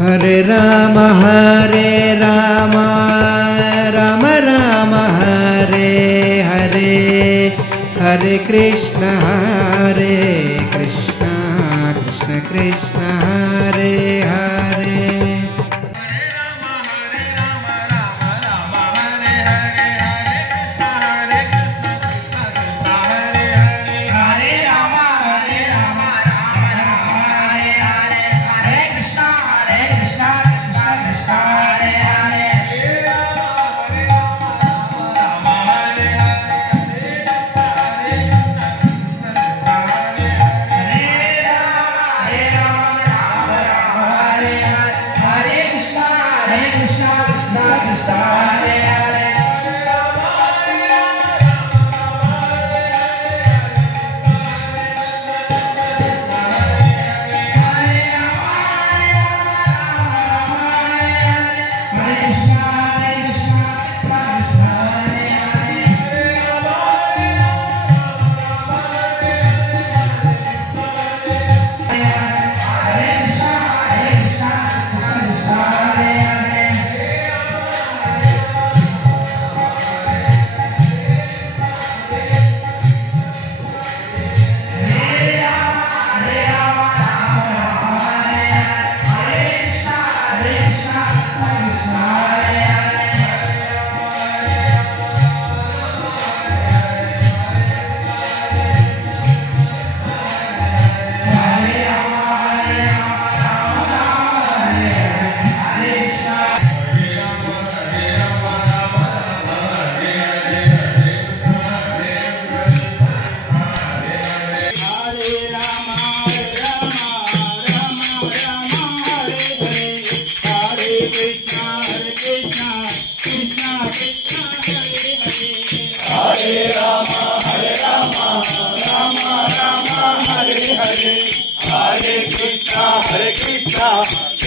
हरे राम राम राम हरे हरे, हरे Krishna Krishna Krishna Krishna Hare Hare.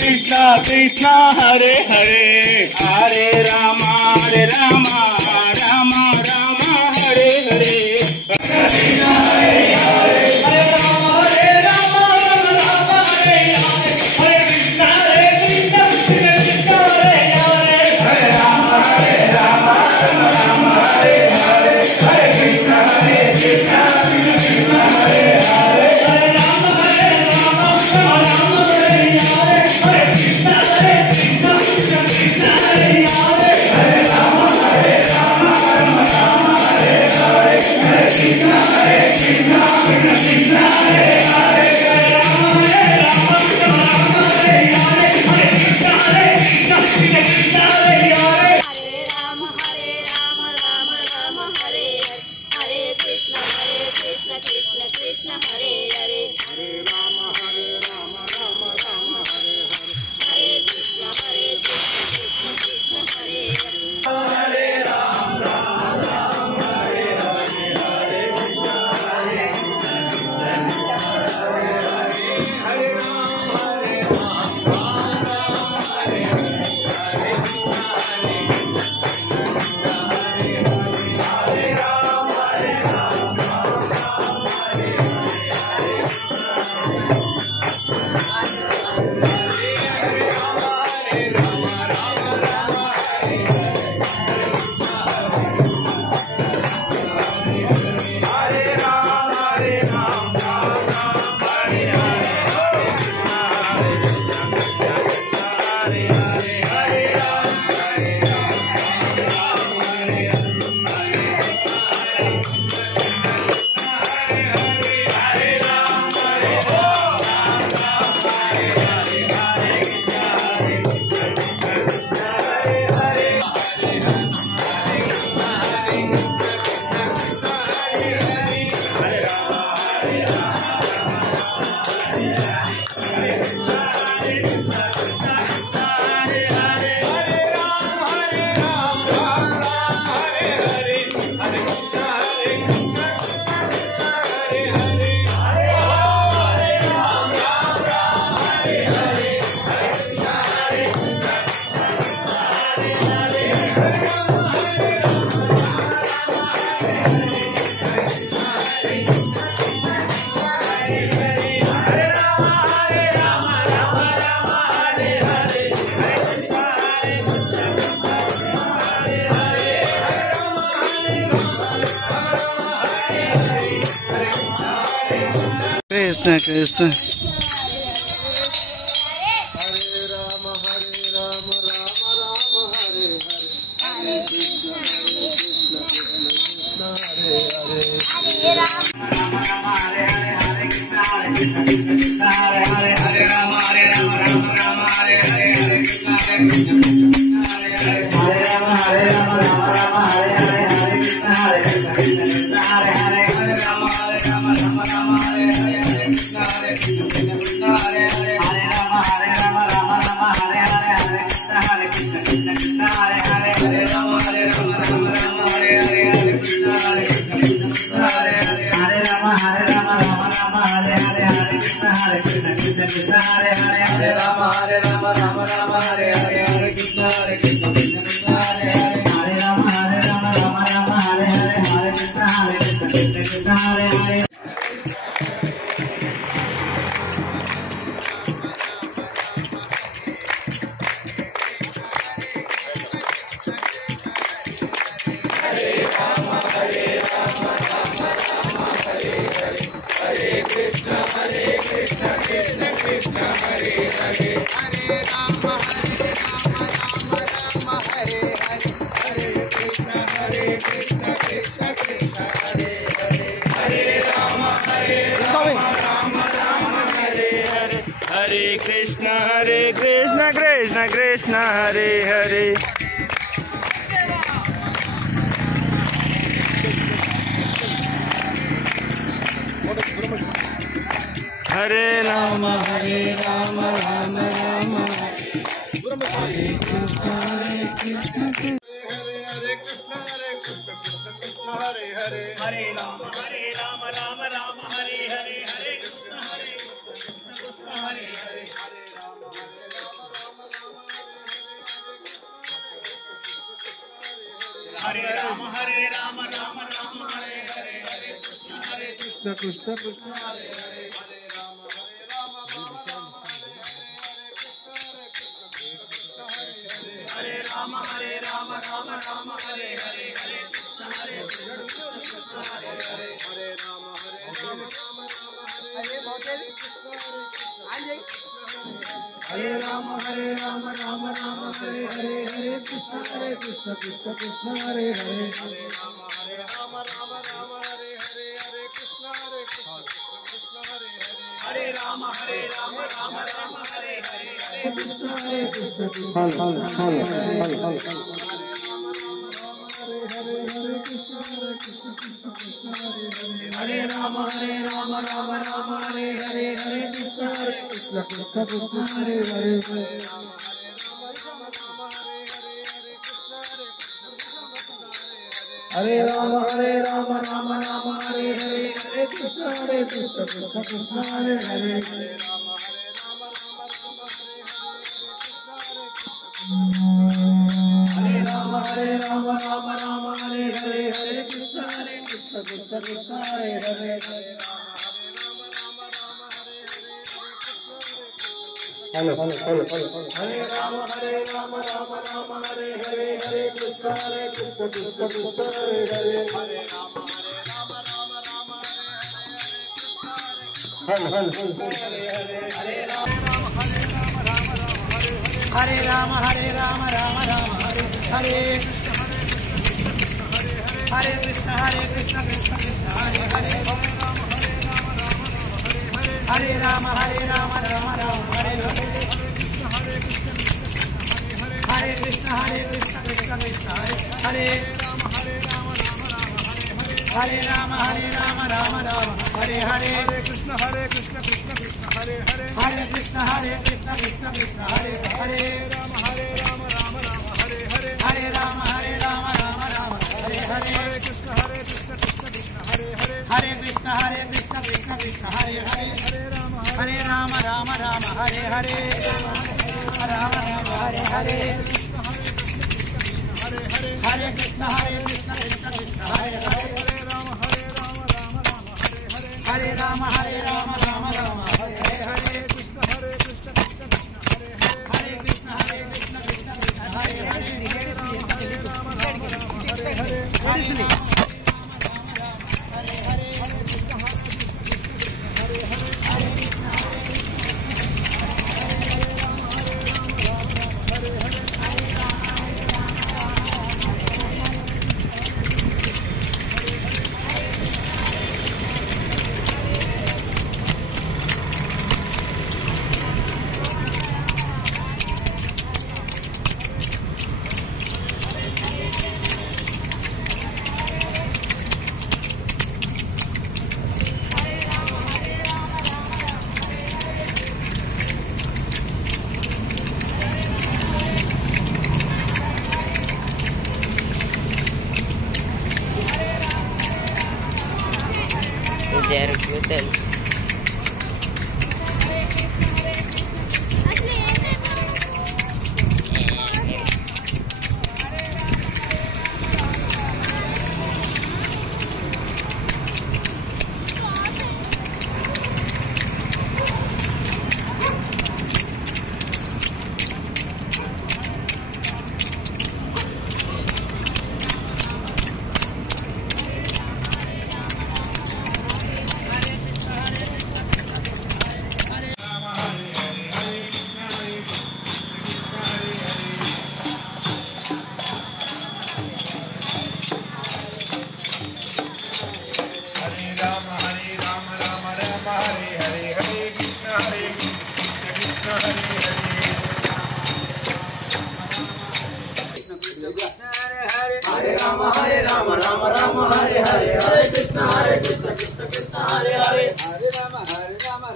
Krishna Krishna Hare Hare, Hare Rama Rama Rama Hare Hare, Krishna Hare Hare, Hare Rama Rama Hare Hare, Hare Krishna Krishna Krishna Hare Hare, Hare Rama Rama Hare Hare, Hare Krishna Krishna Krishna Hare Hare, Hare Rama Rama Hare Hare, Hare Krishna Krishna Krishna Hare Hare, Hare Rama Rama Hare Hare, Hare Krishna Krishna Krishna Hare Hare, Hare Rama Rama Hare Hare, Hare Krishna Krishna Krishna Hare Hare, Hare Rama Rama Hare Hare, Hare Krishna Krishna Krishna Hare Hare, Hare Rama Rama Hare Hare, Hare Krishna Krishna Krishna Hare Hare. Krishna Krishna Hare Krishna Krishna Krishna Hare Hare Hare Rama Hare Rama Rama Rama Hare Krishna Hare Krishna Hare Krishna Hare Hare Hare Rama Rama Rama Hare Hare Hare Krishna Krishna Hare Hare Hare Rama Rama Rama Hare Hare Hare Krishna Krishna Hare Hare Hare Rama Rama Rama Hare Hare Hare Krishna Krishna Hare Hare Hare Rama Rama Hare Rama Rama Hare Hare Hare Krishna Krishna Krishna Hare Hare Hare Rama Rama Hare Hare Hare Krishna Krishna Hare Hare Hare Rama Rama Hare Hare Hare Krishna Krishna Hare Rama Rama Hare Hare Hare Krishna Krishna Hare Hare Hare Rama Rama Hare Hare Hare Krishna Krishna Hare Hare Hare Rama Rama Hare Hare Hare Krishna Krishna Hare Hare Hare Rama Rama Hare Hare Hare Krishna Krishna Hare Hare Hare Rama Rama Rama Hare Hare Hare Krishna Krishna Hare Hare Hare Rama Rama Hare Hare Hare Krishna Krishna Hare Hare Hare Rama Rama Hare Hare Krishna Krishna Hare Hare Hare Krishna Krishna Hare Hare Hare Rama Hare Hare Hare Rama Hare Hare Krishna Hare Krishna Hare Hare Hare Rama Hare Hare Rama Hare Hare Hare Krishna Krishna Hare Hare Hare Rama Hare Rama Hare Hare Krishna Krishna Hare Krishna Hare Hare Hare Hare Krishna Krishna Krishna Hare Hare Hare Rama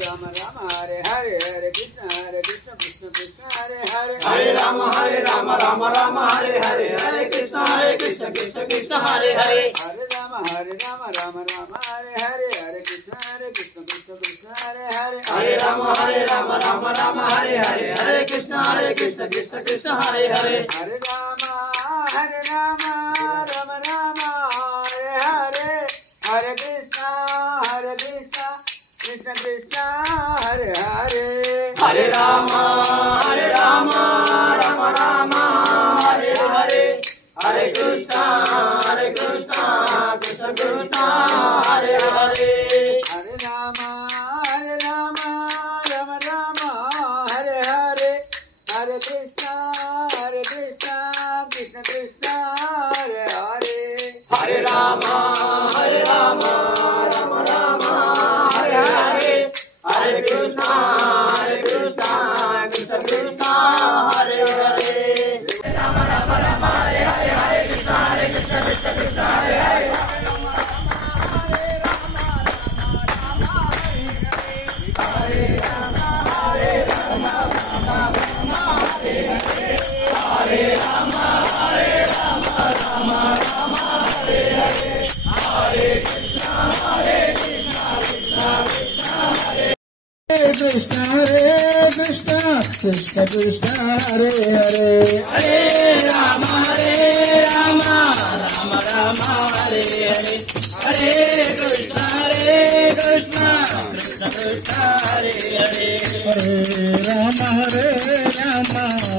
Rama Hare Hare Hare Krishna Krishna Krishna Hare Hare Hare Rama Rama Hare Hare Hare Krishna Krishna Krishna Hare Hare Hare Rama Rama Hare Hare Hare Krishna Krishna Krishna Hare Hare Hare Rama Rama Hare Hare Hare Krishna Krishna Krishna Hare Hare Hare Rama Rama Hare Hare Hare Krishna Krishna Krishna Hare Hare Hare Rama Rama Rama Hare Hare Hare Krishna Krishna Krishna Hare Hare Hare Rama Rama Hare Hare Hare Krishna Krishna Krishna Hare Hare Hare Rama Rama Hare Hare Hare Krishna Krishna Krishna Hare Hare Rama Rama Hare Hare Hare Krishna Krishna Krishna Hare Hare Krishna Krishna Krishna Hare Hare Hare Rama Rama Rama Hare Hare Hare Krishna Krishna Krishna Hare Hare Hare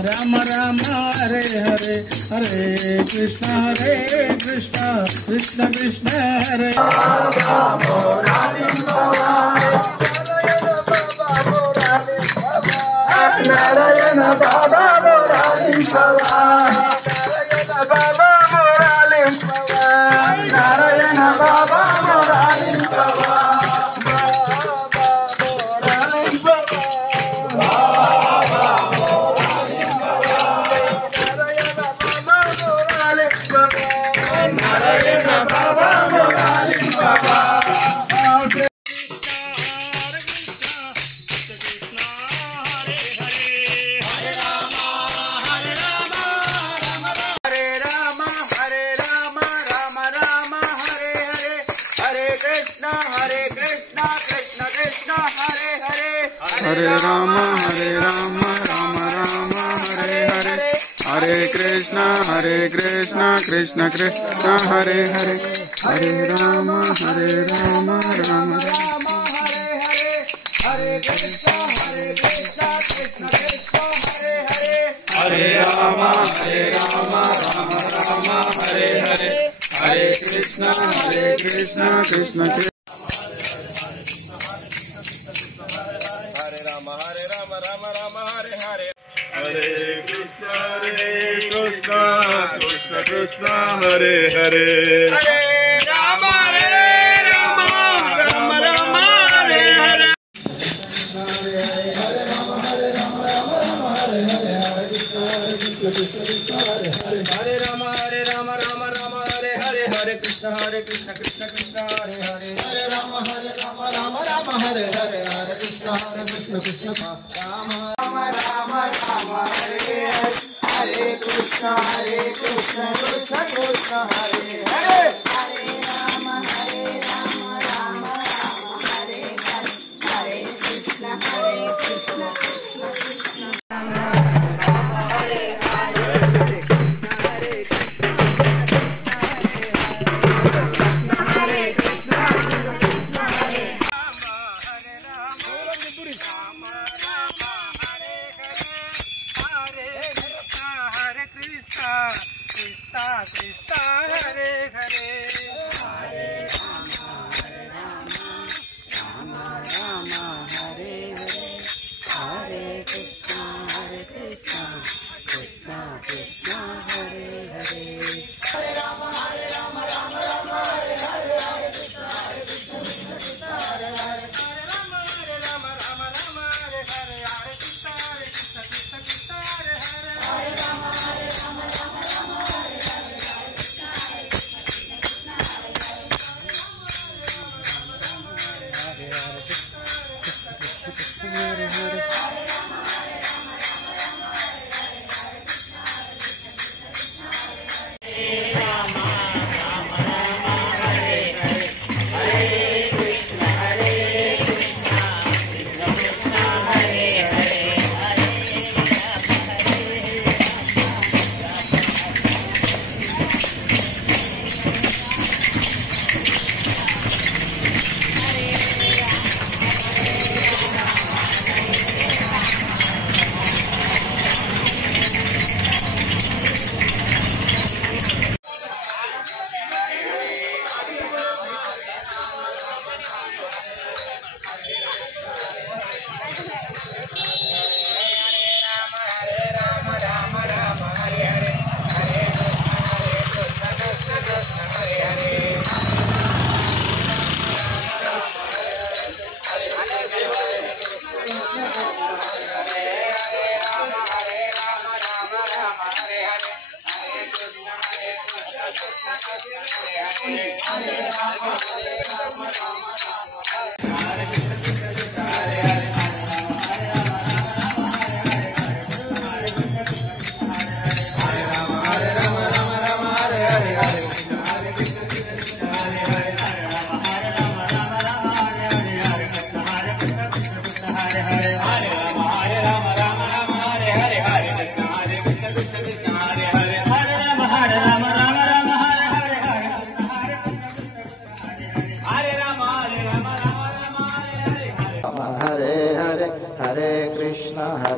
Rama Rama Hare Hare Hare Krishna Krishna Krishna Hare Narayana Baba Muralim Baba Narayana Baba Muralim Baba Narayana Baba Muralim Baba Narayana Baba Muralim Baba Hare Rama Rama Rama Hare Hare Hare Krishna Krishna Krishna Hare Hare Hare Rama Rama Rama Hare Hare Hare Krishna Krishna Krishna Hare Hare Hare Rama Rama Rama Hare Hare Hare Krishna Krishna Krishna Krishna Krishna Hare Hare Hare Rama Rama Rama Hare Hare Hare Rama Hare Hare Hare Krishna Krishna Hare Hare Hare Rama Rama Hare Hare Hare Krishna Krishna Hare Hare Hare Rama Rama Hare Hare Hare Krishna Krishna Rama Rama Hare Hare Hare Krishna Krishna Krishna Hare Hare Hare Rama Rama Hare Hare Hare Krishna Krishna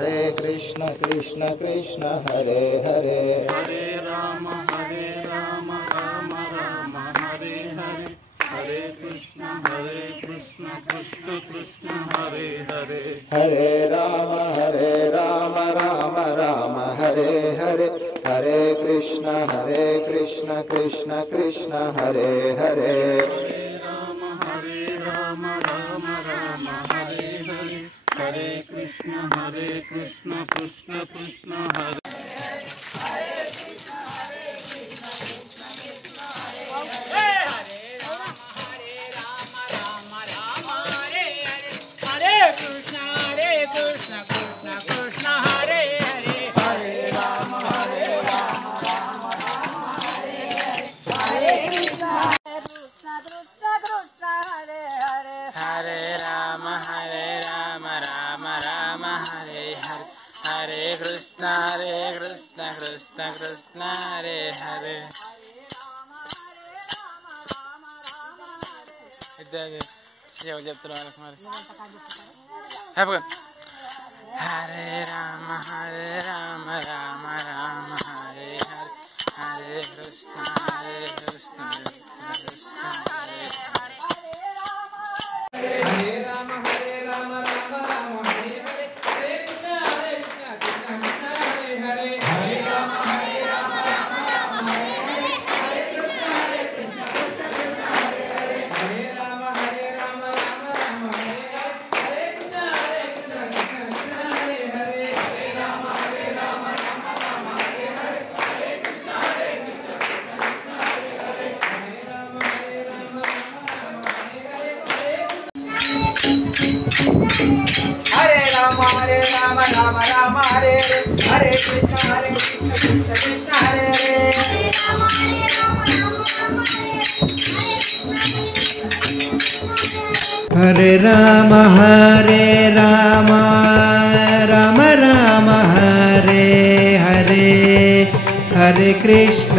हरे कृष्ण कृष्ण कृष्ण हरे हरे हरे राम राम राम हरे हरे हरे कृष्ण कृष्ण कृष्ण हरे हरे हरे राम राम राम हरे हरे हरे कृष्ण कृष्ण कृष्ण हरे हरे राम राम राम हरे हरे हरे कृष्ण कृष्ण कृष्ण हरे हरे राम राम राम हरे हरे हरे कृष्ण कृष्ण कृष्ण हरे हरे చెప్తున్నారు హరే రామ రామ రామ హరే హరే హరే కృష్ణ కృష్ణ కృష్ణ హరే హరే हरे राम राम राम हरे हरे हरे कृष्ण कृष्ण कृष्ण हरे हरे हरे राम राम राम हरे हरे हरे कृष्ण कृष्ण कृष्ण हरे हरे हरे राम राम राम हरे हरे हरे कृष्ण कृष्ण कृष्ण हरे हरे हरे राम राम राम हरे हरे हरे कृष्ण कृष्ण कृष्ण हरे हरे हरे राम राम हरे हरे हरे राम राम हरे हरे हरे कृष्ण कृष्ण कृष्ण हरे हरे हरे राम राम राम हरे हरे हरे कृष्ण